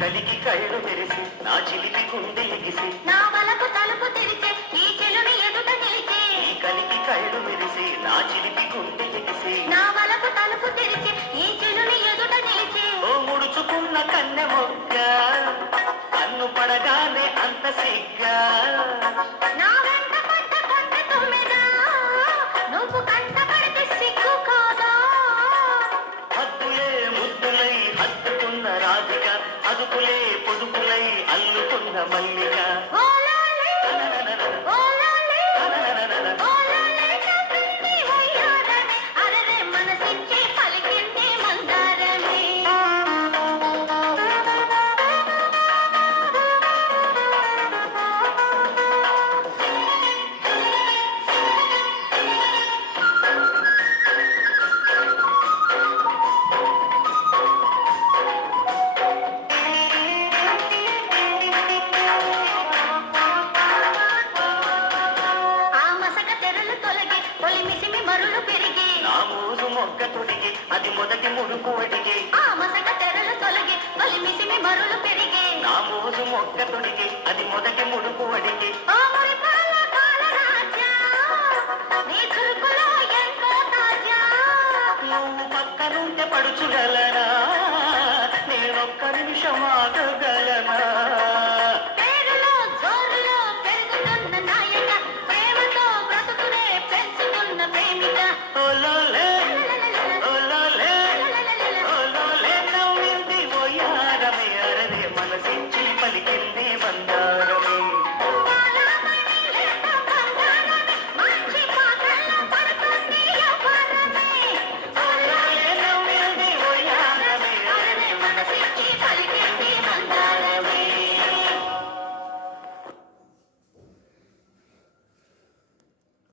కలికి కళ్ళు మెరిసి నా చిలిపి గుండె ఎగిసి నా వలకు తలుపు తెరిచే ఈ చెలుని ఎదుట నిలిచే ఈ కలికి కళ్ళు మెరిసి నా చిలిపి గుండె ఎగిసి నా వలకు తలుపు తెరిచే ఈ చెలుని ఎదుట నిలిచే ఓ ముడుచుకున్న కన్నె మొగ్గ కన్ను పడగానే అంత సిగ్గా నా వెంట పడ్డ కొండ తుమ్మెదా నువ్వు కంట పడితే సిగ్గు కాదా హద్దులే ముద్దులై హత్తుకున్న రాధిక అదుపులే పొదుపులై అల్లుకున్న మల్లిక ఓలాలే ఓలాలే ఓలాలే చెప్పింది వయ్యారమే అరరే మనసిచ్చి పలికింది మందారమే ఆ మసక తెరలు తొలగి తొలి మిసిమి మరులు పెరిగి నా మోజు మొగ్గ తొడిగి అది మొదటి ముడుపు అడిగి ఆ మసక తెరలు తొలగి తొలి మిసిమి మరులు పెరిగి నా మోజు మొగ్గ తొడిగి అది మొదటి ముడుపు అడిగి ఓ మురిపాల కాలరాజా నీ చురుకులో ఎంతో తాజా నువ్వు పక్కనుంటే పడుచుగలనా